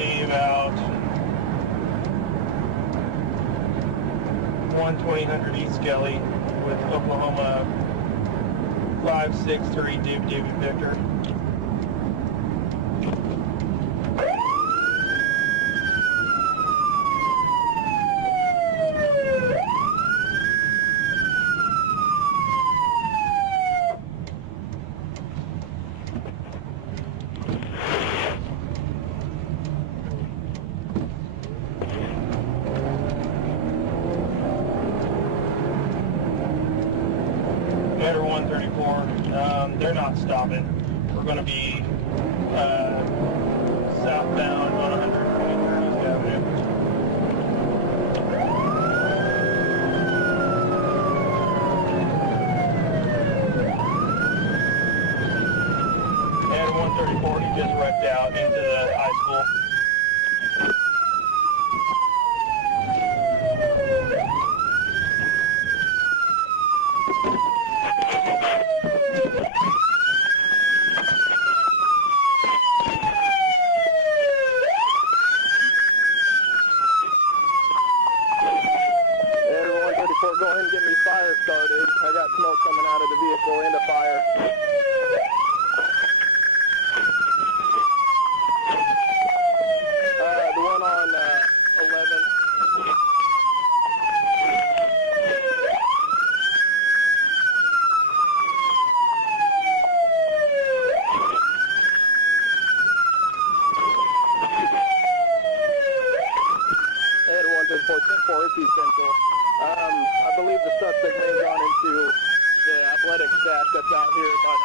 approximately about 120 East Skelly with Oklahoma 563 David Victor. Matter 134, they're not stopping. We're going to be southbound on 123rd East Avenue. And 134, he just wrecked out into the high school. Go ahead and get me fire started. I got smoke coming out of the vehicle into fire. The one on 11. Ed 134, 10-4, it's East Central. I believe the suspect may have gone into the athletic stack that's out here by